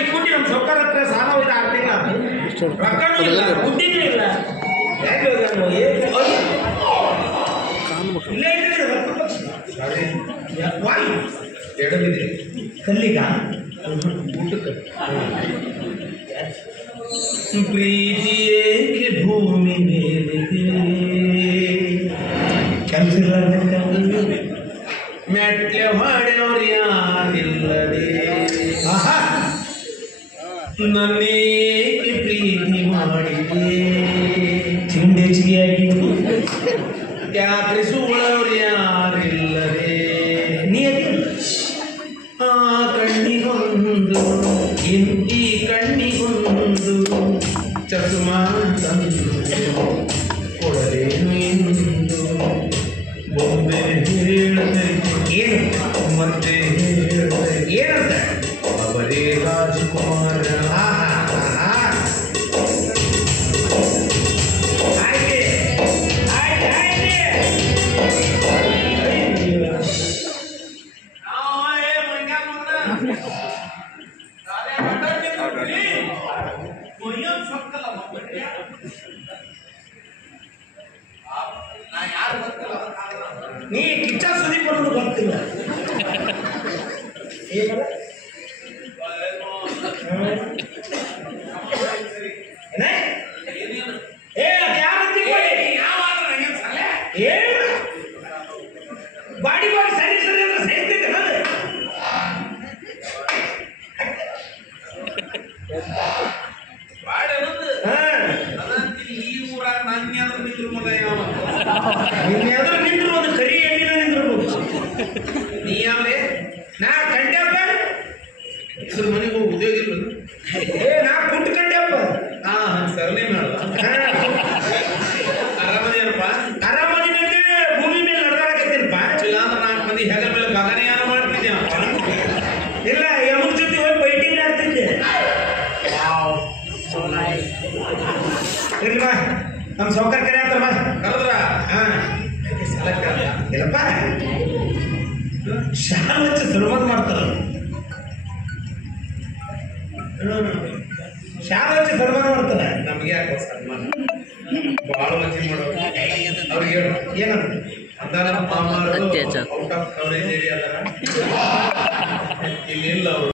ಈ ಕೂಟಿ ನಮ್ಮ ಸೌಕರ್ಯ ಹತ್ರ ಸಾಲ ಹೋಯ್ತು 6 ತಿಂಗಳು ರೊಕ್ಕನೂ ಇಲ್ಲ ಬುದ್ಧಿನೂ ಇಲ್ಲ ಯಾಕೆ ಎಡಬಿದೆ ಕಲ್ಲಿಗ ಊಟಕ್ಕೆ ಪ್ರೀತಿಯೇಕೆ ಭೂಮಿ ಮೇಲಿದೆ ಕೆಲಸ ಮೆಟ್ಲೆ ಮಾಡ್ಯವ್ರು ಯಾರಿಲ್ಲದೆ ನನ್ನೇಕೆ ಪ್ರೀತಿ ಮಾಡಿದೆ ಚಿಂಡೆ ಚಿಗಿಯಾಗಿ ಯಾಕ್ರಿ ಸುಗಳವ್ರು ಯಾರಿಲ್ಲದೆ ಆ ಕಣ್ಣಿಗೊಂದು ಈ ಕಣ್ಣಿಗೊಂದು ಚಸ್ಮಾ ತಂದು ಕೊಡಲೇನು ಎಂದು ಬೊಂಬೆ ಹೇಳಿದೆ ಏನು ಮತ್ತೆ ಹೇಳಿದೆ ಏನಂತ ಅವರೇ ರಾಜಕುಮಾರ ನೀ ಕಿಚ್ಚ ಸುದೀಪ್ ಅನ್ನೋದು ಗೊತ್ತಿಲ್ಲ ಬಾಡಿ ಬಾಡಿ ಸರಿ ಸರಿ ಅಂದ್ರೆ ಸೈತಿದ್ದೆ ಈ ಊರಾಗ ನನ್ನ ನಿಂತಿರ್ಬೋದು ನಿಂತಿರ್ಬೋದು ಕರಿ ಎಣ್ಣಿನ ನಿಂತಿರ್ಬೋದು ನೀ ಯಾವೇ ನಾ ಕಂಡ್ಯಪ್ಪ ಇದ್ರ ಮನೆಗೆ ಹೋಗಿ ಉದ್ಯೋಗ ಇರ್ಬೋದು ನಾ ಕುಂಟು ಕಂಡ್ಯಪ್ಪ ಸರನೇ ಮಾಡ ಅರಮನೆಯಪ್ಪ ಅರಮನೆ ಭೂಮಿ ಮೇಲೆ ನಡೆದಾಡಕತ್ತೀನಪ್ಪ ಇಲ್ಲ ಅಂದ್ರೆ 4 ಮಂದಿ ಹೆಗಲ ಮೇಲೆ ಗಗನಯಾನ ಮಾಡ್ತಿದ್ದೆ ಇಲ್ಲ ಯಮುನ ಜೊತೆ ಹೋಗಿ ಬೈಟಿಂಗ್ ಆಗ್ತಿದ್ದೆ ಇಲ್ವಾ ನಮ್ಮ ಸೌಕರ್ಯ ಕರೆ ಅಂತಮ್ಮ ಕರೆದ್ರ ಇಲ್ಲಪ್ಪ ಶಾಲೆ ಹಚ್ಚಿ ಧರ್ಮದ ಮಾಡ್ತಾರ ಶಾಲೆ ಹಚ್ಚಿ ಧರ್ಮದ ಮಾಡ್ತಾರೆ ನಮ್ಗೆ ಯಾಕೆ ಸನ್ಮಾನ ಭಾಳ ಮಂದಿ ಮಾಡೋರು ಅವ್ರಿಗೆ ಹೇಳು ಏನಂತ ಅಂದಾರ ಮಾಮಾರು ಔಟ್ ಆಫ್ ಕವರೇಜ್ ಏರಿಯಾ ಅದಾರ ಇಲ್ಲಿ ಇಲ್ಲ ಅವರು